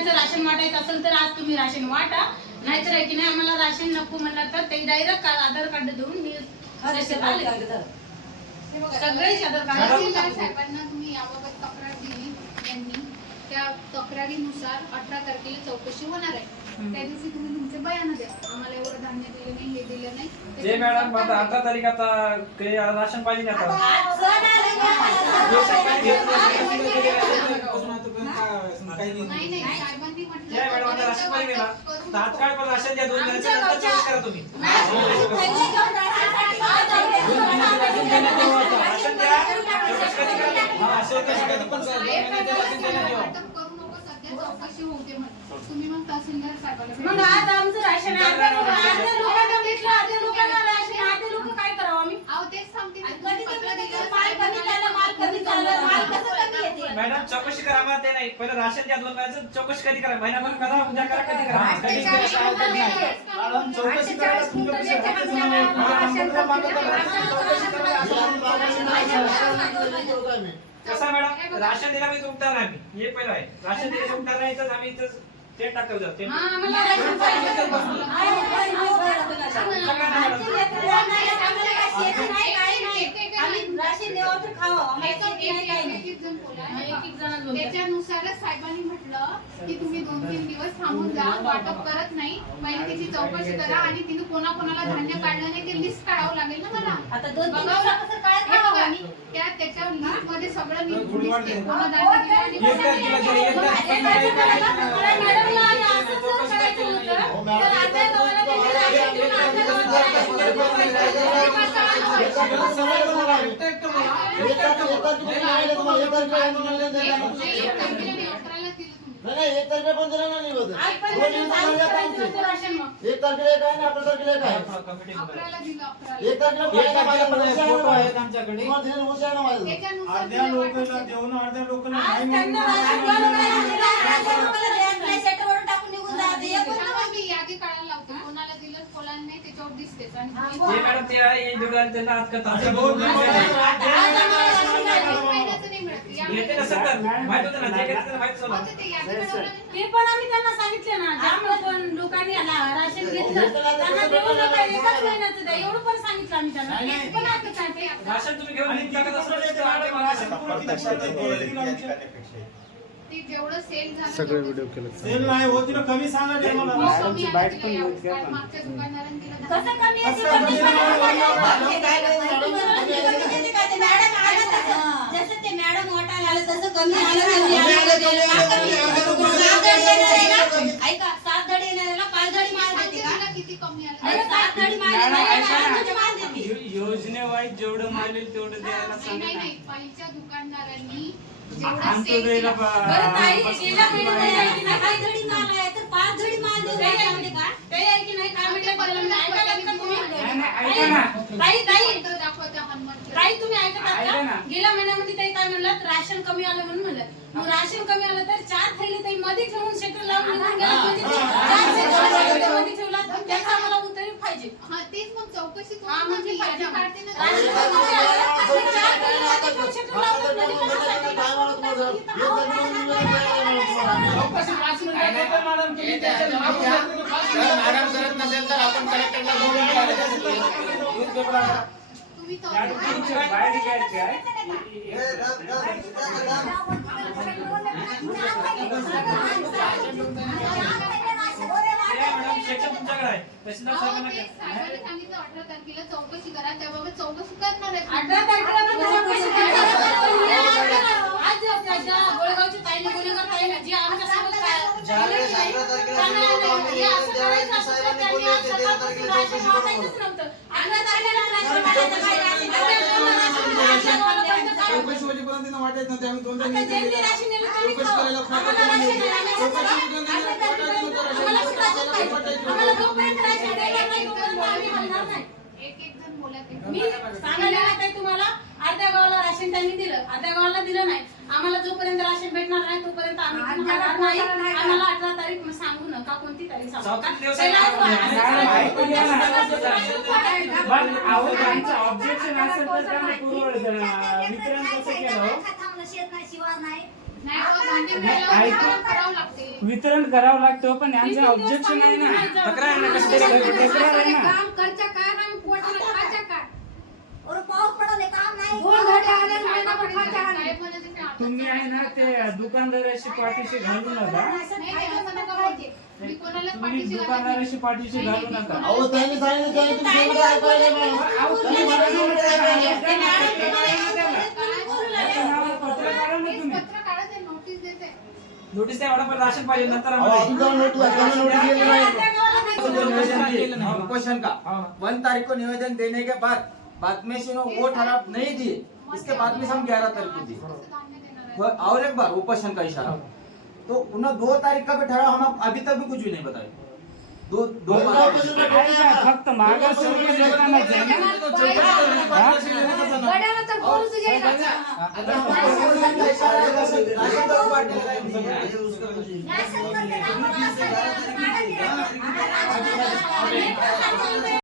महिन्याचं राशन वाटायचं असेल तर आज तुम्ही राशन वाटा. नाहीतर आहे की नाही आम्हाला राशन नको म्हणलं तर ते डायरेक्ट आधार कार्ड देऊन मी. सगळेच आधार कार्ड. साहेबांना तुम्ही याबाबत तक्रार दिली त्यांनी त्या तक्रारीनुसार अठरा तारखेला चौकशी होणार आहे. त्या दिवशी तुम्ही तुमचे बयान द्या आम्हाला एवढं धान्य दिलं नाही हे दिलं नाही. जे मॅडम आता अठरा तारीख आता काही राशन पाहिजे ना आता. नाही. नाही साहेबांनी मॅडम आता राशन पाहिजे ना. तात्काळ पण राशन द्या दोन दिवसाच्या नंतर करा तुम्ही. राशन द्या. चोवीस कधी करा. हा, असं कधी कधी पण वाटप करू सध्या चौकशी होते म्हणून तुम्ही मग तहसीलदार साहेबाला मग भेटा. आज आमचं राशन आहे. अर्ध्या लोक- अर्ध्या लोकांना भेटलं अर्ध्या लोकांना राशन अर्धे लोक काय करावं आम्ही अहो तेच सांगते मी. कधी पत्र कधी दिलं माल कमी झालं, माल कमी झालं, माल कसं कमी येते? मॅडम चौकशी करा आम्हाला ते नाही पहिलं राशन द्या चौकशी कधी करा महिनाभर करा उद्या करा कधी करा त्याच्या करा. आधी मॅडम चौकशी करायला तुमच्या पैसे हातातच नाही. तुमच्या मागं कसं मॅडम राशन दिला मी उठणार नाही आम्ही. हे पहिलं आहे राशन दिले उठणार नाही तर आम्ही इथं ते टाकतो जाऊ ते हा, आम्हाला राशन पाहिजे आहे, आहे, आहे, आहे. सगळ्यांना त्याच्यानुसारच साहेबांनी म्हटलं की तुम्ही दोन तीन दिवस थांबून जा वाटप करत नाही पहिले तिची चौकशी करा आणि तिने कोणाकोणाला धान्य काढलं नाही ते लिस्ट काढावं लागेल ना मला आता दोन तीन बघावं दिवसापासून काय हे खावं बघा, आम्ही? त्या त्याच्या लिस्टमध्ये सगळं. कोणा धान्य दिलं आणि कोणा नाही एक. तारखेला हो, नाही, एक पण दिला नाही होत आजपर्यंत दोन दिवस चालू झाले आता करायचं आमचे. होतं राशन मग. एक तारखेला एक आहे आणि अकरा तारखेला एक आहे एक तारखेला फोटो आहेत आमच्याकडे. तुम्हाला दिलेलं आहे ना माझं अर्ध्या लोकांना. देऊन अर्ध्या लोकांना नाही म्हणून मॅडम ते आहे हे त्यांना आज आम्हाला राशन एक महिन्याचं नाही मिळत. या येते ना सत्तर माहीत होतं ना जे काही त्यांना माहीत होतं ना. तर ते पण आम्ही त्यांना सांगितले ना ज्या लोकां- लोकांनी याला राशन घेतलं त्यांना देऊ नका एकाच महिन्याचं द्या. एवढं पण सांगितलं आम्ही त्यांना. नाही, ते पण ऐकत नाही ते. राशन तुम्ही घेऊन आणि टाकत असाल तर किती ते आम्ही मला राशन पुढं किती पडतं ते किती आमच्या- ते जेवढं सेल झालं सगळे व्हिडिओ केले सेल. नाही होती ना कमी सांगा ते मला हो, कमी तिला. कसं कमी कमी पडलं येते? काय नाही. कमी येते काय ते मॅडम आलं तसं. जसं ते मॅडम वाटायला आलं तसं कमी आलं कमी आलं कमी आलं. ऐका सात धडी येणाऱ्याला पाच धडी माल सांगते देते का किती कमी आलं. सात धडी माल मॅडम, देते. योजनेवाईज जेवढं मागेल तेवढं द्यायला नाही नाही पहिल्या दुकानदारांनी? पाच धडी माल आहे तर पाच धडी माल देऊ का ताई आहे की नाही? काय म्हणतात त्याला? मी ऐकायला का तुम्ही? नाही, नाही, ऐका ना. ताई, ताई, तुम्ही ऐकत. गेल्या महिन्यामध्ये राशन कमी आलं म्हणून म्हणलं मग राशन कमी आलं तर चार थैली ताई मध्ये ठेवून शेटर लावून निघून गेला म्हणजे चार शेटरमध्ये ठेवला तर त्याचा आम्हाला उत्तरी पाहिजे हा तेच मग चौकशी हा, म्हणजे मी यादी पाहिजे. काढते ना राशन कमी आलं तर चार थैली मध्ये ठेवून शेटर लावून मध्ये कशासाठी? चौकशी पाच मिनिटात होते मॅडम तुम्ही त्याच्या नाव मॅडम करत नसेल तर आपण कलेक्टरला तुम्ही मॅडम, चौकशी तुमच्या बाहेर घ्यायचे आहे. सांगितलं अठरा तारखेला चौकशी करा त्याबाबत चौकशी करणार आहे अठरा तारखेला वाटत नव्हते आम्ही दोन आता ज्यांनी राशन दिलं त्यांनी चौकशी खावं. करायला फार आम्हाला लोकं राशन नाही. नाही. चौकशी केली नाही. अठरा तारखेपर्यंत आम्हाला राशन पाहिजे. आम्हाला जोपर्यंत राशन देणार नाही तोपर्यंत आम्ही हलणार नाही. एक एक जण बोला ते मी सांगायला आहे तुम्हाला अर्ध्या गावाला राशन त्यांनी दिलं अर्ध्या गावाला दिलं नाही आम्हाला जोपर्यंत राशन भेटणार नाही तोपर्यंत आम्ही आम्हाला अठरा तारीख मग सांगू नका कोणती सांगू पण अहो, त्यांचं ऑब्जेक्शन असेल तर त्यांना वितरण कसं केलं हो? नाही हो, ऐकू. करावं लागते वितरण करावं लागतं पण यांचं ऑब्जेक्शन आहे ना तक्रार आहे ना तरी. तक्रार आहे ना काम करच्या काय ना आम्ही पोटाला खायच्या काय एवढं पाऊस पडले काम नाही दोन घंटे आले आणि महिनाभर खायच्या आम्ही. साहेब म्हणत होते, आता तुम्ही आहे ना ते दुकानदाराशी पाठीशी घालू नका तुम्ही. दुकानदाराशी पाठीशी घालू नका अहो त्यांनी सांगितलं त्यांनी तुम्ही एवढं ऐकायला नाही. अहो, तुम्ही मला नाही म्हणताय का? ते मॅडम त्याचं नाव पत्र काढा ना तेच तुम्ही पत्र काढा ते नोटीस देते नोटीस द्या एवढं पण राशन पाहिजे नंतर अहो, आम्हाला अजून जाऊन नोटीस आहे, त्यांनी नोटीस दिली नाही. निवेदन दिए केलं नाही. उपोषण का हाँ। वन तारीख को निवेदन देने के बाद बाद में से वो ठराव नहीं दिए इसके बाद में से हम ग्यारह तारीख को दिए और एक बार उपशन का इशारा तो उन्हें दो तारीख का भी हम अभी तक भी कुछ भी नहीं बताए दो दो फक्त